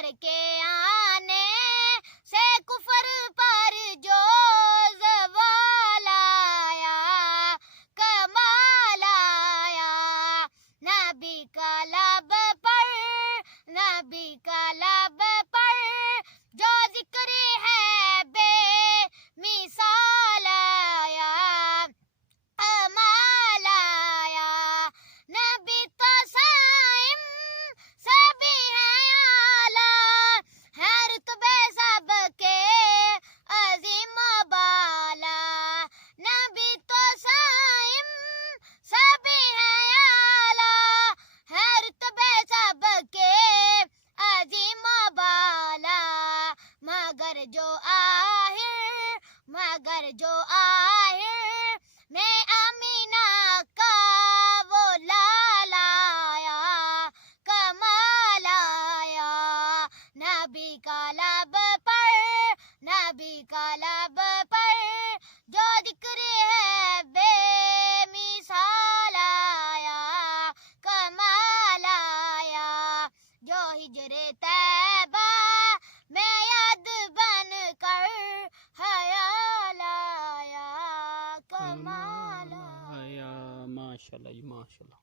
کفر کے آنے سے کفر پر جو زوال آیا کمال آیا نبی کا لب پر نبی کا لب پر جو ذکر ہے بے مثال آیا کمال آیا نبی تو سائم سبھی ہے اعلیٰ ہے رتبے سب کے عظیم و بالا نبی تو سائم سبھی ہے اعلیٰ ہے رتبے سب کے عظیم و بالا مگر جو آہر میں امینہ کا وہ لال آیا کمال آیا نبی کا لب پر نبی کا لب پر جو ذکر ہے بے مثال آیا کمال آیا جو ہجر طیبہ میں یاد بن کر خیال آیا کمال آیا ماشاءاللہ جی ماشاءاللہ.